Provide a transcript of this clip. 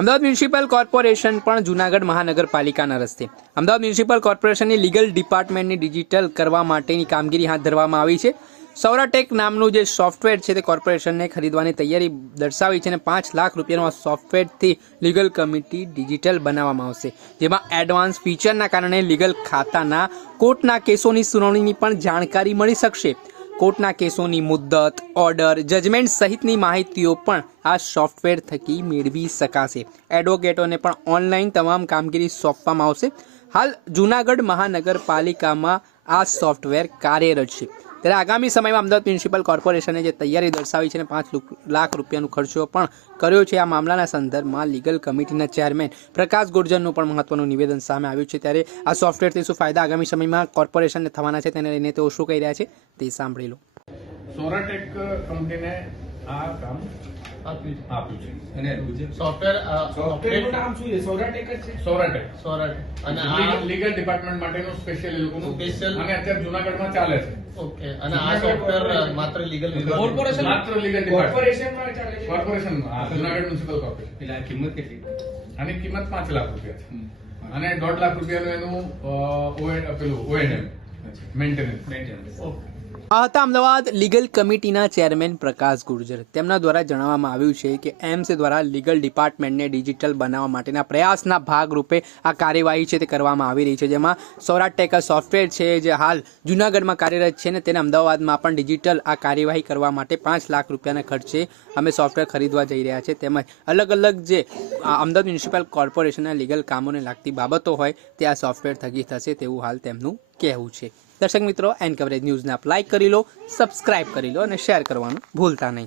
Ahmedabad municipal corporation પણ જૂનાગઢ મહાનગરપાલિકાના રસ્તે અમદાવાદ મ્યુનિસિપલ કોર્પોરેશનની લીગલ ડિપાર્ટમેન્ટની ડિજિટલ કરવા માટેની કામગીરી હાથ ધરવામાં આવી છે. સૌરાટેક નામનું જે સોફ્ટવેર છે તે કોર્પોરેશનને ખરીદવાની તૈયારી દર્શાવી છે અને 5 લાખ રૂપિયાનું આ સોફ્ટવેરથી લીગલ કમિટી ડિજિટલ બનાવવામાં આવશે, જેમાં એડવાન્સ ફીચરના કારણે લીગલ ખાતાના કોર્ટના કેસોની સુનાવણીની પણ જાણકારી મળી શકશે. કોર્ટના કેસોની મુદ્દત, ઓર્ડર, જજમેન્ટ સહિતની માહિતીઓ પણ આ સોફ્ટવેર થકી મેળવી શકાશે. એડવોકેટોને પણ ઓનલાઈન તમામ કામગીરી સોંપવામાં આવશે. હાલ જૂનાગઢ મહાનગરપાલિકામાં આ સોફ્ટવેર કાર્યરત છે, ત્યારે આગામી સમયમાં અમદાવાદ મ્યુનિસિપલ કોર્પોરેશને જે તૈયારી દર્શાવી છે અને 5 લાખ રૂપિયાનો ખર્ચો પણ કર્યો છે, આ મામલાના સંદર્ભમાં લીગલ કમિટીના ચેરમેન પ્રકાશ ગુર્જરનું પણ મહત્વનું નિવેદન સામે આવ્યું છે. ત્યારે આ સોફ્ટવેરથી શું ફાયદા આગામી સમયમાં કોર્પોરેશનને થવાના છે તેને લઈને તેઓ શું કહી રહ્યા છે તે સાંભળી લો. સોરાટેક કંપનીને આ કામ આપ્યું છે અને સોફ્ટવેરનું નામ શું છે? સોરાટેક જ છે. સોરાટેક અને આ લીગલ ડિપાર્ટમેન્ટ માટેનું સ્પેશિયલ એ લોકોનું Special. અને અત્યારે જૂનાગઢમાં ચાલે છે. ઓકે. અને આ સોફ્ટવેર માત્ર લીગલ કોર્પોરેશન માત્ર લીગલ કોર્પોરેશનમાં ચાલે છે. Corporation Junagadh municipal corporation. એટલે આ કિંમત કેટલી? આની કિંમત 5 લાખ રૂપિયા છે અને 1.5 લાખ રૂપિયાનું એનું પેલું O&M મેન્ટેનન્સ. આ હતા અમદાવાદ લીગલ કમિટીના ચેરમેન પ્રકાશ ગુર્જર. તેમના દ્વારા જણાવવામાં આવ્યું છે કે એમ્સ દ્વારા લીગલ ડિપાર્ટમેન્ટને ડિજિટલ બનાવવા માટેના પ્રયાસના ભાગરૂપે આ કાર્યવાહી છે તે કરવામાં આવી રહી છે, જેમાં સૌરાટેક સોફ્ટવેર છે જે હાલ જૂનાગઢમાં કાર્યરત છે ને તેને અમદાવાદમાં પણ ડિજિટલ આ કાર્યવાહી કરવા માટે 5 લાખ રૂપિયાના ખર્ચે અમે સોફ્ટવેર ખરીદવા જઈ રહ્યા છે. તેમજ અલગ અલગ જે અમદાવાદ મ્યુનિસિપલ કોર્પોરેશનના લીગલ કામોને લાગતી બાબતો હોય તે આ સોફ્ટવેર થકી થશે તેવું હાલ તેમનું કહેવું છે. દર્શક મિત્રો, એન કવરેજ ન્યૂઝને આપ લાઇક કરી લો, સબસ્ક્રાઇબ કરી લો અને શેર કરવાનું ભૂલતા નહીં.